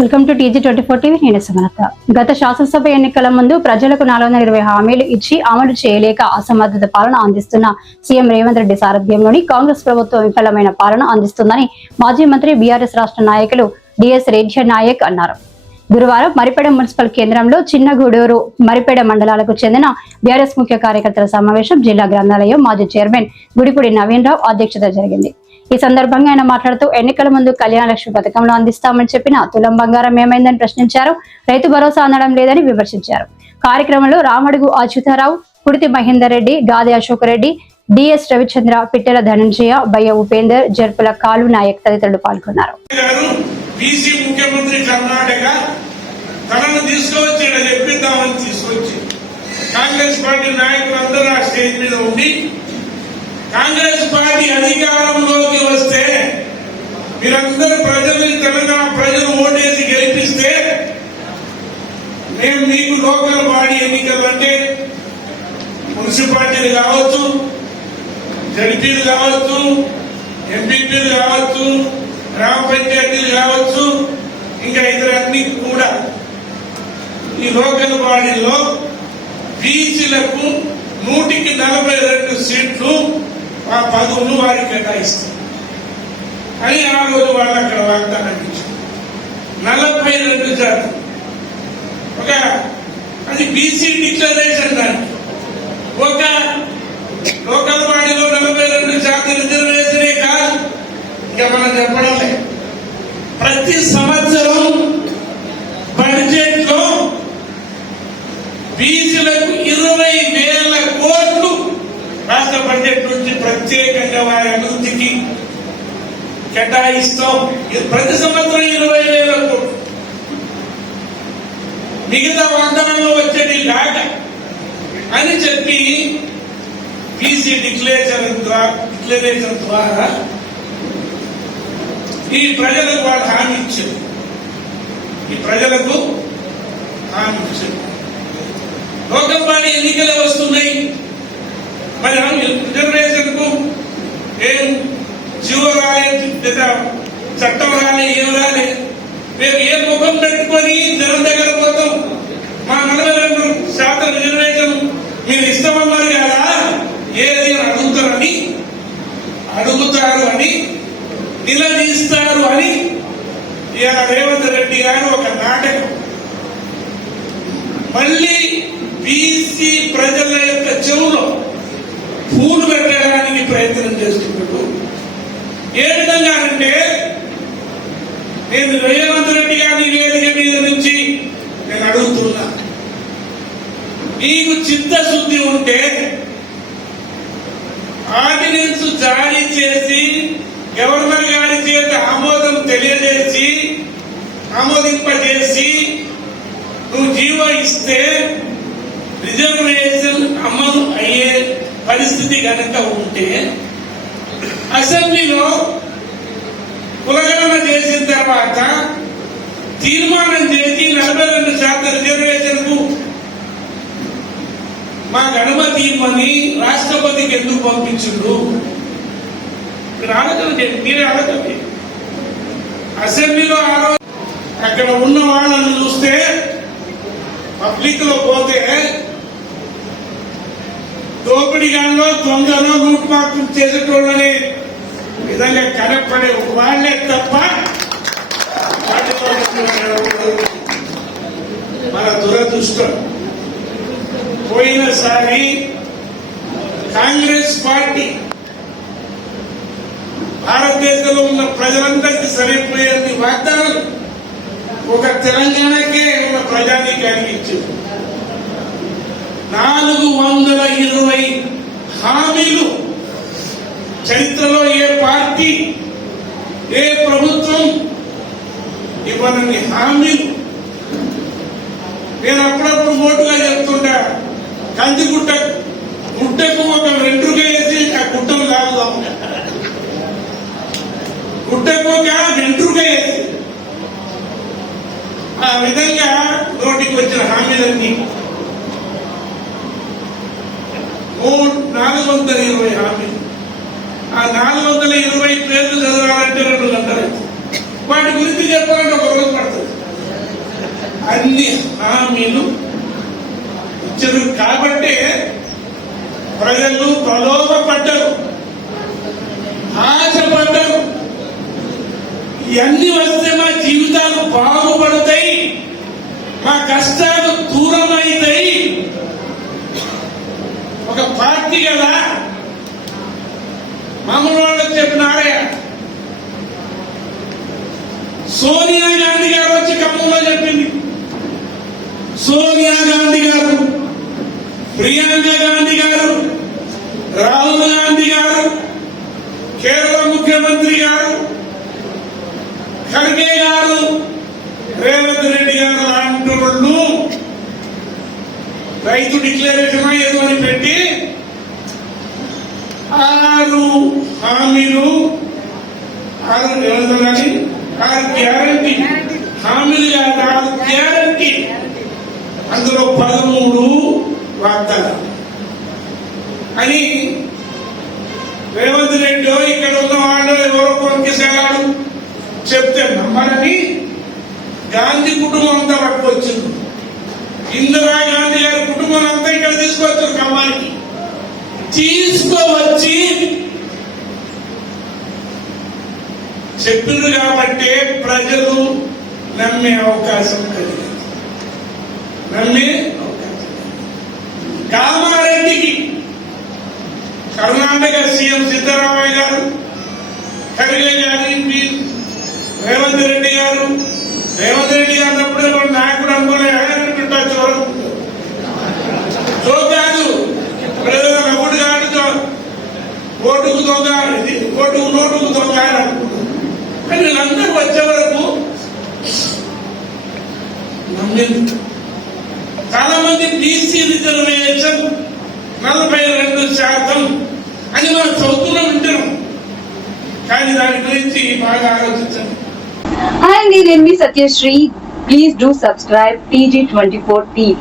Welcome to TG24 TV. నేను సమర్థ. గత శాసనసభ ఎన్నికల ముందు ప్రజలకు 420 హామీలు ఇచ్చి అమలు చేయలేక అసమర్థత పాలన అందిస్తున్న సీఎం రేవంత్ రెడ్డి సారథ్యంలోని కాంగ్రెస్ ప్రభుత్వం విఫలమైన పాలన అందిస్తుందని మాజీ మంత్రి బీఆర్ఎస్ రాష్ట్ర నాయకులు డిఎస్ రెడ్డి నాయక్ అన్నారు. గురువారం మరిపేడ మున్సిపల్ కేంద్రంలో చిన్నగూడూరు, మరిపేడ మండలాలకు చెందిన బీఆర్ఎస్ ముఖ్య కార్యకర్తల సమావేశం జిల్లా గ్రంథాలయం మాజీ చైర్మన్ గుడిపూడి నవీన్ రావు అధ్యక్షత జరిగింది. ఈ సందర్భంగా ఆయన మాట్లాడుతూ ఎన్నికల ముందు కళ్యాణ లక్ష్మి పథకంలో అందిస్తామని చెప్పిన తులం బంగారం ఏమైందని ప్రశ్నించారు. రైతు భరోసా అందడం లేదని విమర్శించారు. కార్యక్రమంలో రామడుగు అచ్యుతారావు, కుడితి మహేందర్ రెడ్డి, గాది అశోక్ రెడ్డి, డిఎస్ రవిచంద్ర, పిట్టెల ధనంజయ, బయ్య ఉపేందర్, జర్పుల కాలు నాయక్ తదితరులు పాల్గొన్నారు. కాంగ్రెస్ పార్టీ అధికారంలోకి వస్తే మీరందరూ ప్రజల్ని, తెలంగాణ ప్రజలు ఓటేసి గెలిపిస్తే మేము మీకు లోకల్ బాడీ ఎన్నికలు అంటే మున్సిపాలిటీలు కావచ్చు, జడ్పీలు కావచ్చు, ఎంపీపీలు కావచ్చు, గ్రామ పంచాయతీలు కావచ్చు, ఇంకా ఇతరన్నీ కూడా ఈ లోకల్ బాడీలో బీసీలకు 142 సీట్లు ఆ పదవులు వారికి కేటాయిస్తారు అని ఆ రోజు వాళ్ళు అక్కడ వాగ్దానం ఇచ్చారు. 42 శాతం ఒక అది బీసీ డిక్లరేషన్. దానికి ఒక లోకల్ బాడీలో 42 శాతం రిజర్వేషనే కాదు, ఇంకా మనం చెప్పడం లేదు. ప్రతి సంవత్సరం బడ్జెట్ లో బీసీలకు 20,000 కోట్లు రాష్ట్ర బడ్జెట్ నుంచి ప్రత్యేకంగా వారి అభివృద్ధికి కేటాయిస్తాం. ప్రతి సంవత్సరం 20,000 కోట్లు. మిగతా వాగ్దానంలో వచ్చేది లాగ అని చెప్పి బీసీ డిక్లరేషన్ ద్వారా ఈ ప్రజలకు వాళ్ళు హామీ ఇచ్చారు. లోకల్ బాడీ ఎన్నికలు వస్తున్నాయి. మరి రిజర్వేషన్ కు ఏం జీవో రాలేదు, చట్టం రాలే, ఏం రాలే. మేము ఏ ముఖం పెట్టుకొని జనం దగ్గర పోతాం? మా 42 శాతం రిజర్వేషన్ మీరు ఇస్తామన్నారు కదా, ఏది అడుగుతారు అని నిలదీస్తారు అని ఇవాళ రేవంత్ రెడ్డి గారు ఒక నాటకం మళ్ళీ బీసీ ప్రజల యొక్క చెవులో పూలు పెట్టడానికి ప్రయత్నం చేస్తున్నాడు. ఏ విధంగా అంటే, నేను రేవంత్ రెడ్డి గారి వేదిక మీద నుంచి నేను అడుగుతున్నా, నీకు చిత్తశుద్ధి ఉంటే ఆర్డినెన్స్ జారీ చేసి గవర్నర్ గారి చేత ఆమోదింపజేసి నువ్వు జీవో ఇస్తే రిజర్వేషన్ అమలు అయ్యే పరిస్థితి కనుక ఉంటే అసెంబ్లీలో కులగణన చేసిన తర్వాత తీర్మానం చేసి 42 శాతం రిజర్వేషన్ కు మాకు అనుమతి ఇవ్వని రాష్ట్రపతికి ఎందుకు పంపించుండు? మీరు ఆలోచన చేయండి, మీరే ఆలోచన చేయండి. అసెంబ్లీలో అక్కడ ఉన్న వాళ్ళని చూస్తే పబ్లిక్ లో పోతే దోపిడిగాల్లో దొంగలో లూట్మార్కులు చేసేటోళ్ళని విధంగా కనపడే వాళ్లే తప్ప మన దురదృష్టం. పోయినసారి కాంగ్రెస్ పార్టీ భారతదేశంలో ఉన్న ప్రజలందరికీ సరిపోయేది వాగ్దానాలు ఒక తెలంగాణకే ఉన్న ప్రజానీకానికి ఇచ్చింది. 420 హామీలు చరిత్రలో ఏ పార్టీ, ఏ ప్రభుత్వం ఇవ్వనని హామీలు. నేను అప్పుడప్పుడు మోటుగా చెప్తుంటా, గుట్టకు ఒక వెంట్రుక వేసి ఆ గుట్టను లాగుదాం, గుట్టకు ఒక వెంట్రుక వేసి ఆ విధంగా నోటికి వచ్చిన హామీలన్నీ 420 హామీలు. ఆ 420 పేర్లు చదవాలంటే 2 గంటలు. వాటి గురించి చెప్పాలంటే ఒక రోజు పడుతుంది. అన్ని హామీలు ఇచ్చారు కాబట్టే ప్రజలు ప్రలోభపడ్డారు, ఆశపడ్డారు. ఇవన్నీ వస్తే మా జీవితాలు బాగుపడతాయి, మా కష్టాలు దూరం అవుతాయి. ఒక పార్టీ కదా మామూలు వాళ్ళకి చెప్పినారే. సోనియా గాంధీ గారు వచ్చి ఖమ్మంలో చెప్పింది. సోనియా గాంధీ గారు, ప్రియాంక గాంధీ గారు, రాహుల్ గాంధీ గారు, కేరళ ముఖ్యమంత్రి గారు, ఖర్గే గారు, రేవంత్ రెడ్డి గారు లాంటి వాళ్ళు రైతు డిక్లరేషన్ ఏదో అని పెట్టి 6 హామీలు 6 గ్యారంటీ హామీలు కాదు, 6 గ్యారంటీ. అందులో 13 వాగ్దానాలు అని రేవంత్ రెడ్డి ఇక్కడ ఉన్న వాళ్ళు ఎవరో కొనికిసాడు చెప్తే నమ్మనని గాంధీ కుటుంబం అంతా పట్టుకొచ్చింది. ఇందిరా గాంధీ గారి కుటుంబం అంతా ఇక్కడ తీసుకొచ్చారు ఖమ్మానికి. తీసుకువచ్చి చెప్పింది కాబట్టి ప్రజలు నమ్మే అవకాశం కలిగింది. కామారెడ్డికి కర్ణాటక సీఎం సిద్ధరామయ్య గారు, ఖర్గే గారి, రేవంత్ రెడ్డి గారు అన్నప్పుడే నాయకుడు అనుకోలే జోక్ కాదు, నవ్వుడు కాదు, ఓటుకు దొంగ, నోటుకు దొంగ అని అనుకున్నాను. కానీ వీళ్ళందరూ వచ్చే వరకు నమ్మింది. చాలా మంది బీసీ రిజర్వేషన్ 42% అని మనం చదువుతూనే వింటున్నాం, కానీ దాని గురించి బాగా ఆలోచించాం. Hi, నేను మీ Satyasri. Please do subscribe TG24 TV.